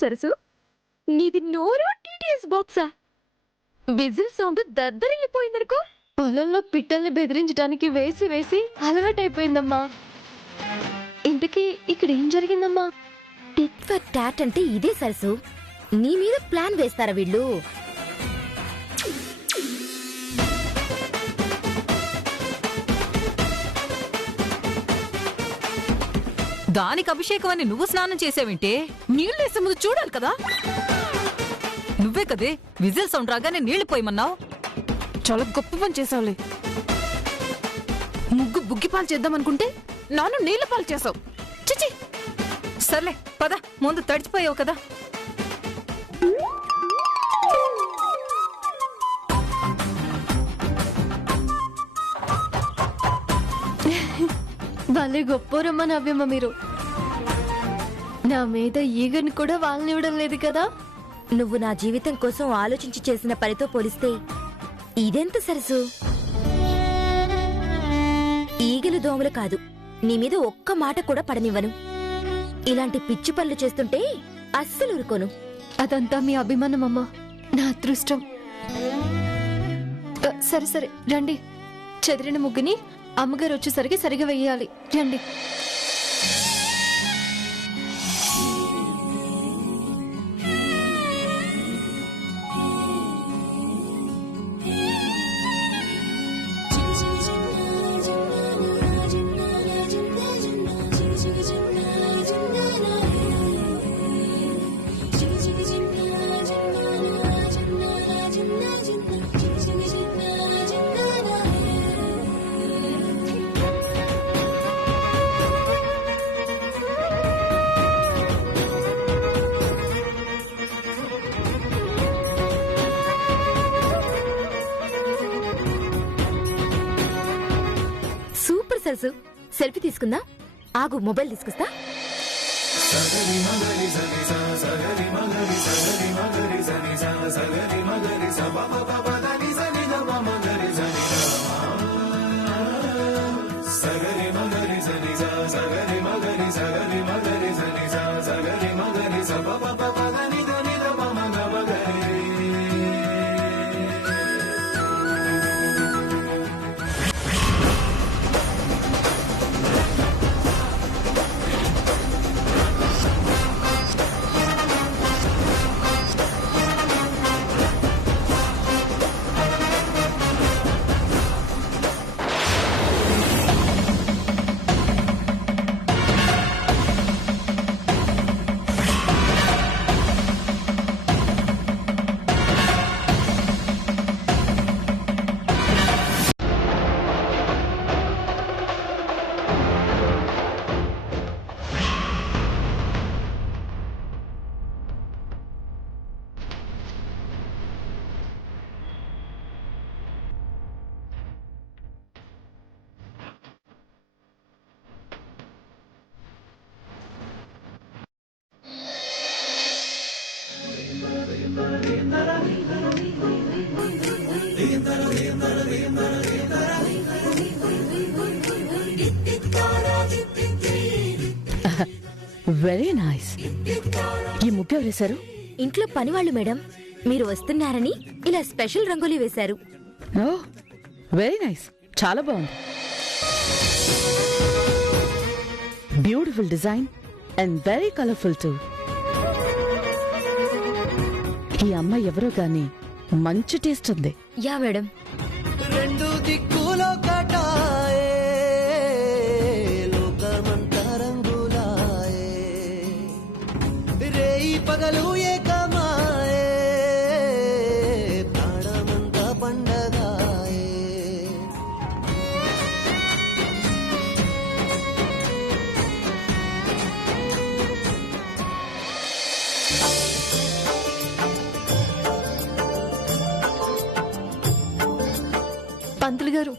సరసు, నీది నోరు టీటీఎస్ బాక్సా? విజిల్ సౌండ్ దద్దరిల్లిపోయిందనుకో. పొలంలో పిట్టల్ని బెదిరించడానికి వేసి వేసి అలవాటైపోయిందమ్మా. ఇంతకీ ఇక్కడ ఏం జరిగిందమ్మా? టిట్ ఫర్ టాట్ అంటే ఇదే సరసు. నీ మీద ప్లాన్ వేస్తారా వీళ్ళు? దానికి అభిషేకం అని నువ్వు స్నానం చేసావేంటే? నీళ్ళేసే ముందు చూడాలి కదా. నువ్వే కదే విజిల్ సౌండ్ రాగానే నీళ్లు పోయమన్నావు. చాలా గొప్ప పని చేసావులే. ముగ్గు బుగ్గి పాలు చేద్దామనుకుంటే నాన్న నీళ్ల పాలు చేసావు. చిచి. సర్లే పద, ముందు తడిచిపోయావు కదా. భలే గొప్పోరమ్మా నవ్యమ్మ మీరు. నా మీద ఈగని కూడా వాళ్ళనివ్వడం లేదు కదా. నువ్వు నా జీవితం కోసం ఆలోచించి చేసిన పనితో పోలిస్తే ఇదెంత సరసు. ఈగలు దోమలు కాదు, నీ మీద ఒక్క మాట కూడా పడనివ్వను. ఇలాంటి పిచ్చి పనులు చేస్తుంటే అస్సలు ఊరుకోను. అదంతా మీ అభిమానం అమ్మా, నా అదృష్టం. సరే సరే రండి, చెదిరిన ముగ్గుని అమ్మగారు వచ్చేసరికి సరిగా వెయ్యాలి. రండి. సూపర్ సరసు. సెల్ఫీ తీసుకుందా? ఆగు, మొబైల్ తీసుకొస్తా. Very nice. ఈ ముగ్గు ఎవరు వేశారు? ఇంట్లో పనివాళ్ళు మేడం. మీరు వస్తున్నారని ఇలా స్పెషల్ రంగోలీ వేశారు. ఓ వెరీ నైస్, చాలా బాగుంది. Beautiful design and very colourful two. ఈ అమ్మాయి ఎవరో గాని మంచి టేస్ట్ ఉంది. Yeah madam. రెండు దిక్కులో కటాయే లోకమంతా రంగులాయే, రేయి పగలు ఏకమాయే, ప్రాణమంతా పండగాయే. పంతులు గారు,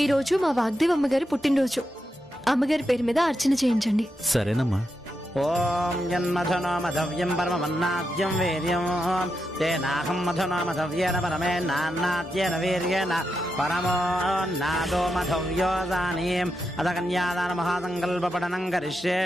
ఈ రోజు మా వాగ్దేవ్ అమ్మగారి పుట్టినరోజు. అమ్మగారి పేరు మీద అర్చన చేయించండి. సరేనమ్మా. ఓం జన్మధునో మధవ్యం పరమమన్నాద్యం వీర్యం తేనాహం మధునో మధవ్యేన పరమే నాన్నాద్యేన వీర్యేన పరమో నాదో మధవ్యో దానీం అథ కన్యాదాన మహాసంకల్ప పఠనం కరిష్యే.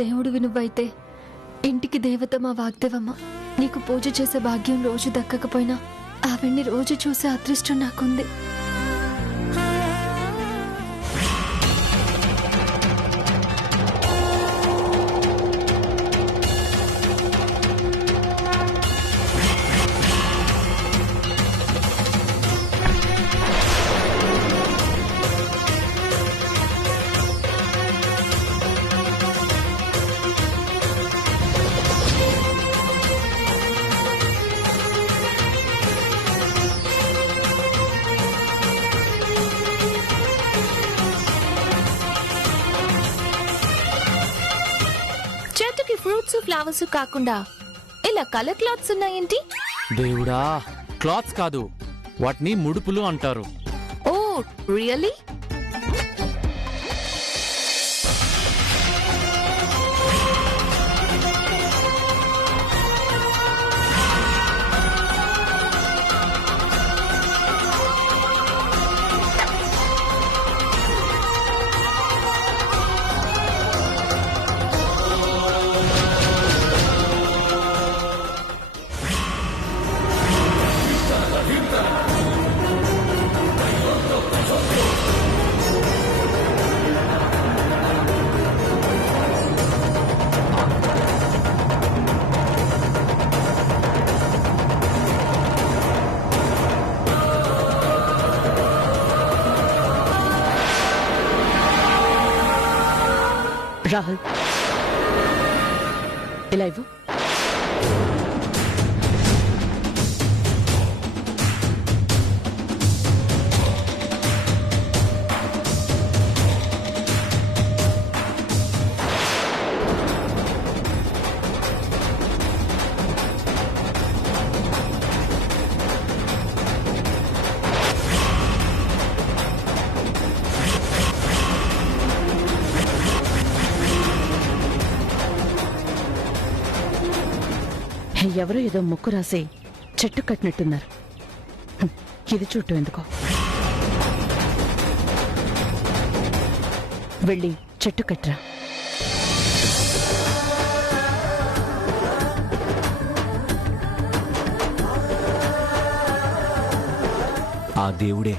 దేవుడివి నువ్వైతే ఇంటికి దేవత మా వాగ్దేవమ్మ. నీకు పూజ చేసే భాగ్యం రోజు దక్కకపోయినా ఆవిడ్ని రోజు చూసే అదృష్టం నాకుంది. చెట్టుకి ఫ్రూట్స్ ఫ్లవర్స్ కాకుండా ఇలా కలర్ క్లాత్స్ ఉన్నాయేంటి? దేవుడా, క్లాత్స్ కాదు, వాటిని ముడుపులు అంటారు. ఓ రియల్లీ? రాహుల్, ఇలా ఇవ్వు. ఎవరో ఏదో ముక్కు రాసి చెట్టు కట్టినట్టున్నారు. ఇది చుట్టూ ఎందుకో. వెళ్ళి చెట్టు కట్టరా. ఆ దేవుడే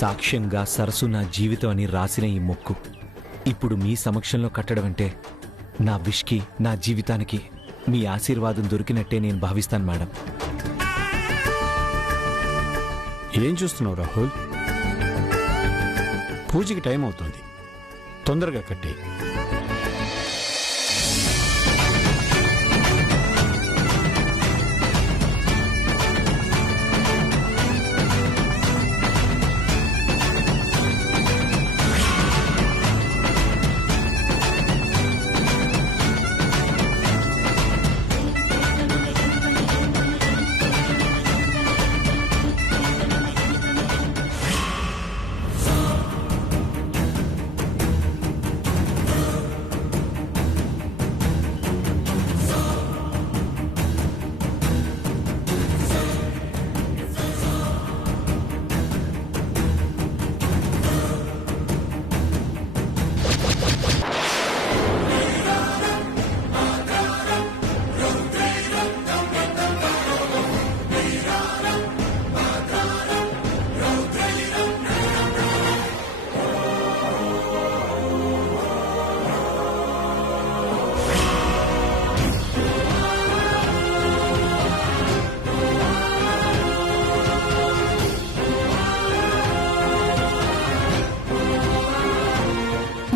సాక్ష్యంగా సరస్సు నా జీవితం అని రాసిన ఈ మొక్కు ఇప్పుడు మీ సమక్షంలో కట్టడం అంటే నా విష్కి, నా జీవితానికి మీ ఆశీర్వాదం దొరికినట్టే నేను భావిస్తాను మేడం. ఏం చూస్తున్నావు రాహుల్? పూజకి టైం అవుతుంది, తొందరగా కట్టి.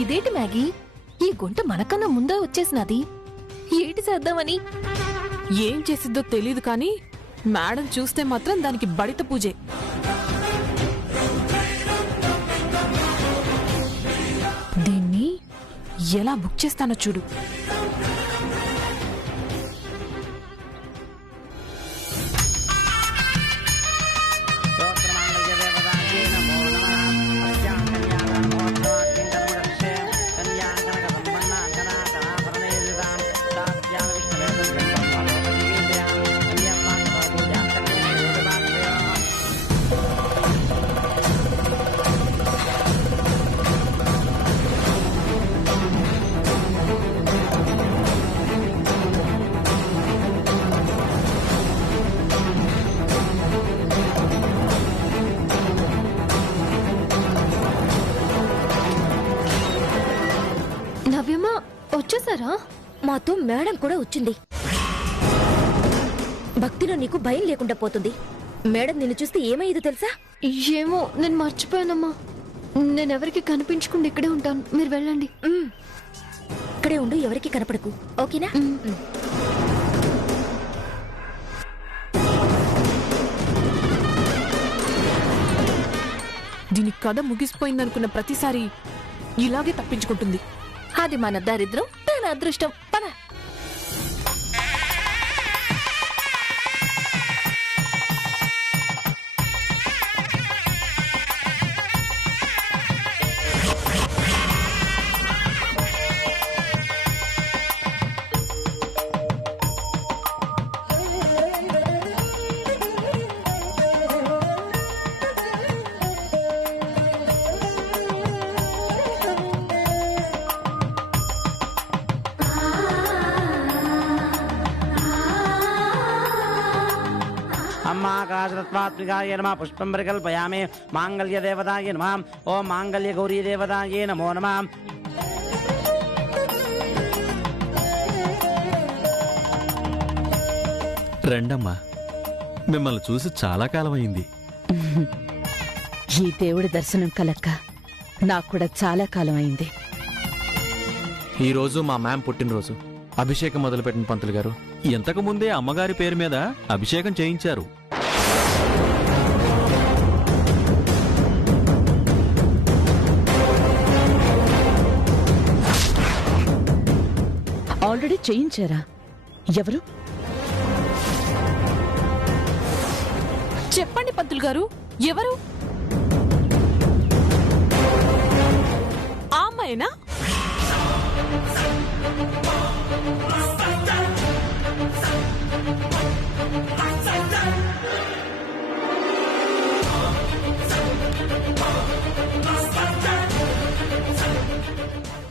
ఇదేంటి మ్యాగీ, ఈ గుంట మనకన్నా ముందే వచ్చేసినది. ఏటి చేద్దామని? ఏం చేసిద్దో తెలీదు కానీ మేడం చూస్తే మాత్రం దానికి బడిత పూజే. దీన్ని ఎలా బుక్ చేస్తానో చూడు. వచ్చారా? మాతో మేడం కూడా వచ్చింది. భక్తిలో నీకు భయం లేకుండా పోతుంది. మేడం నిన్ను చూస్తే ఏమయ్యేదో తెలుసా? ఏమో, నేను మర్చిపోయానమ్మా. నేనెవరికి కనిపించకుండా ఇక్కడే ఉంటాను, మీరు వెళ్ళండి. ఇక్కడే ఉండు, ఎవరికి కనపడకు, ఓకేనా? దీని కథ ముగిసిపోయిందనుకున్న ప్రతిసారి ఇలాగే తప్పించుకుంటుంది. అది మన దరిద్రం, తన అదృష్టం. పద. అమ్మాకాశరత్వాత్మికాయ నమః పుష్పం పరికల్పయామి. మాంగళ్య దేవతాయ నమః. ఓం మాంగళ్య గౌరీ దేవతాయ నమో నమః. రండమ్మా, మిమ్మల్ని చూసి చాలా కాలమైంది. ఈ దేవుడి దర్శనం కలక్క నాకు కూడా చాలా కాలం అయింది. ఈ రోజు మా మ్యామ్ పుట్టినరోజు. అభిషేకం మొదలుపెట్టిన పంతులు గారు. ఇంతకు ముందే అమ్మగారి పేరు మీద అభిషేకం చేయించారు. ఆల్రెడీ చేయించారా? ఎవరు? చెప్పండి పంతులు గారు, ఎవరు? ఆ అమ్మాయేనా?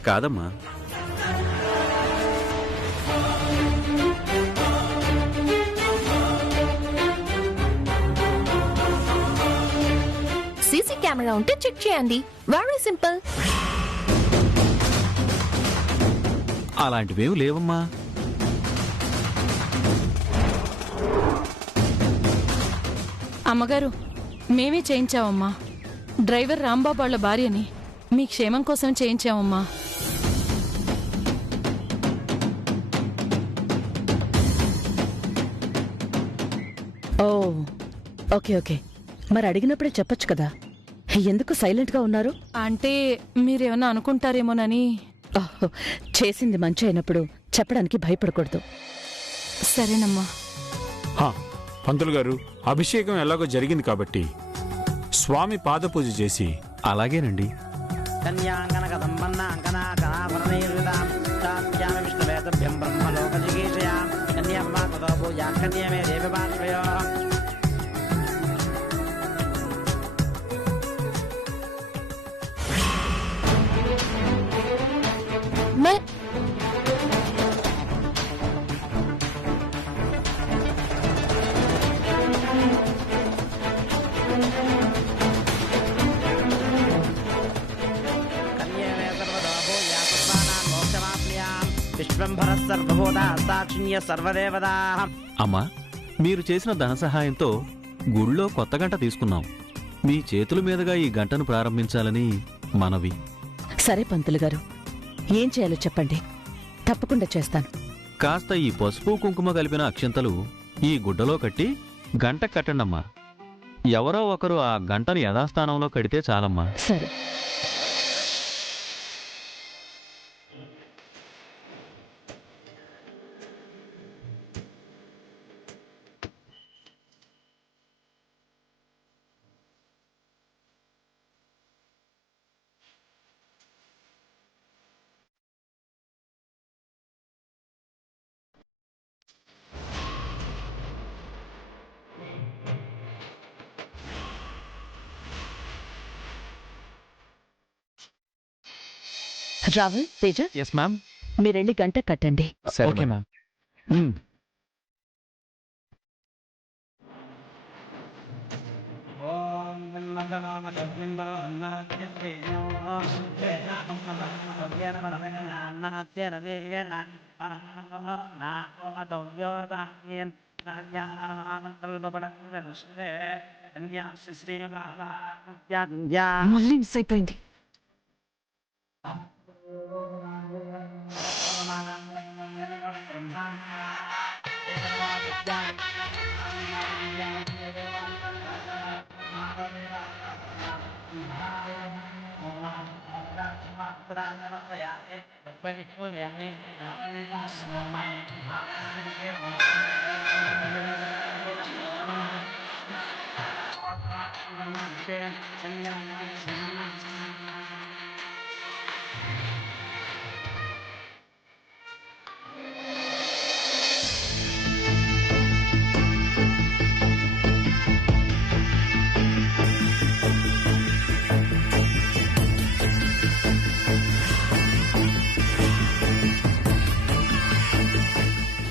కాదమ్మా, సీసీ కెమెరా ఉంటే చెక్ చేయండి. Very simple. అలాంటివేం లేవమ్మా. అమ్మగారు, మేమే చేయించామమ్మా. డ్రైవర్ రాంబాబు వాళ్ళ భార్యని. మీ క్షేమం కోసం చేయించామమ్మా. ఓ, ఓకే ఓకే. మరి అడిగినప్పుడే చెప్పొచ్చు కదా, ఎందుకు సైలెంట్ గా ఉన్నారు? అంటే మీరేమన్నా అనుకుంటారేమోనని. ఓహో, చేసింది మంచి అయినప్పుడు చెప్పడానికి భయపడకూడదు. సరేనమ్మా. హా, పంతులు గారు, అభిషేకం ఎలాగో జరిగింది కాబట్టి స్వామి పాదపూజ చేసి. అలాగేనండి. కన్యాంగన కదంబన్నాంకనాకనాభరణైర్విదాం చాత్యామి విష్ణువేదభ్యం బ్రహ్మలోకజిగీషయాం కన్యాపమాకృతో పూజా కన్యమే దేవపాశ్రయో. విశ్వంభరః సర్వభూతా సాక్షిణ్య సర్వదేవతాః. అమ్మా, మీరు చేసిన ధన సహాయంతో గుళ్ళో కొత్త గంట తీసుకున్నాం. మీ చేతుల మీదుగా ఈ గంటను ప్రారంభించాలని మనవి. సరే పంతులు గారు, ఏం చేయాలో చెప్పండి, తప్పకుండా చేస్తాను. కాస్త ఈ పసుపు కుంకుమ కలిపిన అక్షంతలు ఈ గుడ్డలో కట్టి గంట కట్టండమ్మా. ఎవరో ఒకరు ఆ గంటను యథాస్థానంలో కడితే చాలమ్మా. సరే. Rahul, Teja, yes ma'am. మీరెళ్ళి గంట కట్టండి. Okay ma'am. ఓం మళ్ళీ మిస్ అయిపోయింది.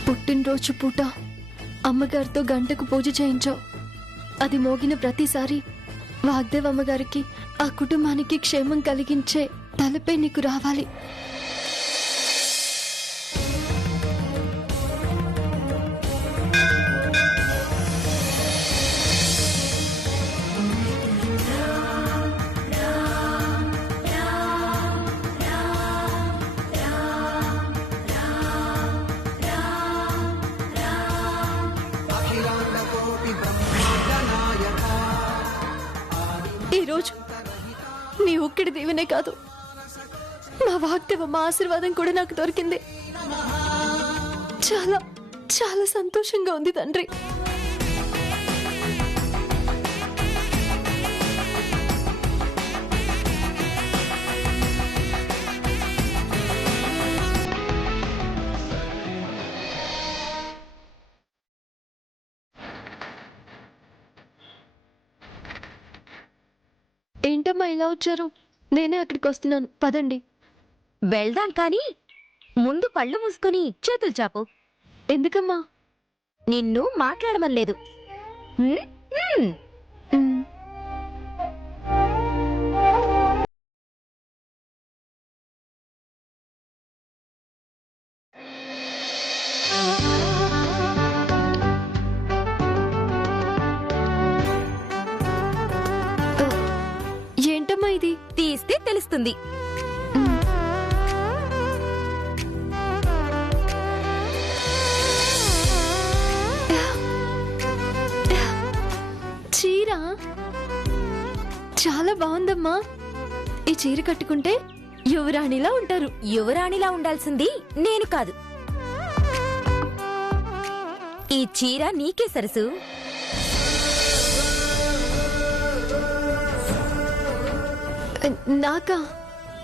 పుట్టినరోజు పూట అమ్మగారితో గంటకు పూజ చేయించావు. అది మోగిన ప్రతిసారి వాగ్దేవ్ అమ్మగారికి, ఆ కుటుంబానికి క్షేమం కలిగించే తలపే నీకు రావాలి. ఈరోజు నీ ఒక్కడి దీవెనే కాదు, మా వాగ్దేవమ్మ ఆశీర్వాదం కూడా నాకు దొరికింది. చాలా చాలా సంతోషంగా ఉంది తండ్రి. ఏంటమ్మా ఇలా వచ్చారు? నేనే అక్కడికి వస్తున్నాను, పదండి. వెళ్దాం కానీ ముందు కళ్ళు మూసుకొని చేతులు చాపు. ఎందుకమ్మా? నిన్ను మాట్లాడమని లేదు. ఏంటమ్మా ఇది? తీస్తే తెలుస్తుంది. చీర చాలా బాగుందమ్మా. ఈ చీర కట్టుకుంటే యువరాణిలా ఉంటారు. యువరాణిలా ఉండాల్సింది నేను కాదు, ఈ చీర నీకే సరసు. నాకా?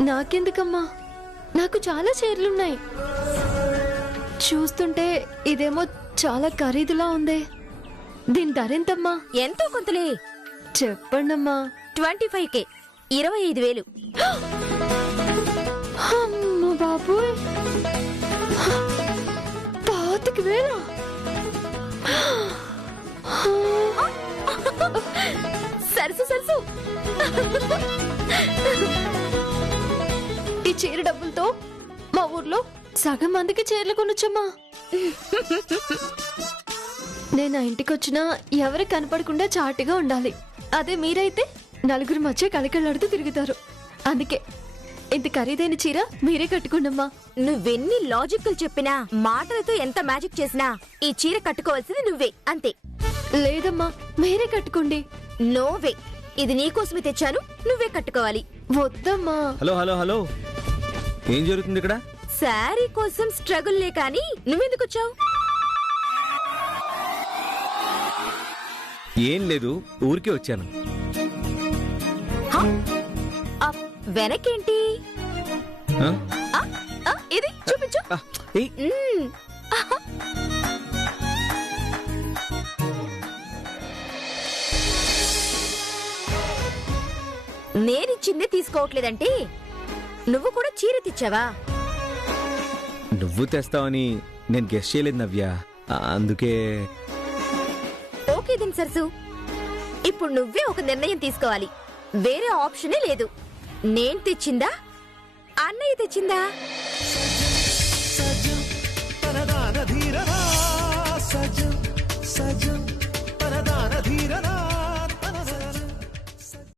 నాకెందుకమ్మా? నాకు చాలా చీరలున్నాయి. చూస్తుంటే ఇదేమో చాలా ఖరీదులా ఉంది. దీని ధర ఎంతమ్మా? ఎంతో కొంతలే. చెప్పండమ్మా. 25K, 25,000. అమ్మ బాబోయ్, 25,000. సరసు సరసు. ఈ చీర డబ్బులతో మా ఊర్లో సగం మందికి చీరలు కొనొచ్చమ్మా. నేను ఆ ఇంటికి వచ్చినా ఎవరు కనపడకుండా చాటుగా ఉండాలి. అదే మీరైతే నలుగురు మధ్య కలకలాడుతూ తిరుగుతారు. అందుకే ఇంత ఖరీదైన చీర మీరే కట్టుకోండమ్మా. నువ్వెన్ని లాజిక్లు చెప్పినా, మాటలతో ఎంత మ్యాజిక్ చేసినా ఈ చీర కట్టుకోవాల్సింది నువ్వే, అంతే. లేదమ్మా, మీరే కట్టుకోండి. నోవే, ఇది నీకోసమే తెచ్చాను, నువ్వే కట్టుకోవాలి. వద్దమ్మా. హలో హలో హలో, ఏం జరుగుతుంది ఇక్కడ? శారీ కోసం స్ట్రగుల్ లే కానీ నువ్వెందుకు వచ్చావు? ఏం లేదు, ఊరికే వచ్చాను. వెనకేంటి? ఇది చూపించు. నేనిచ్చిందే తీసుకోవట్లేదంటే నువ్వు కూడా చీర తెచ్చావా? నువ్వు తెస్తావని నేను గెస్ చేయలేదు నవ్య, అందుకే. ఓకే దెన్ సరసు, ఇప్పుడు నువ్వే ఒక నిర్ణయం తీసుకోవాలి. వేరే ఆప్షనే లేదు. నేను తెచ్చిందా అన్నయ్య తెచ్చిందా? సజం పరదాన ధీరనా సజం సజం పరదాన ధీరనా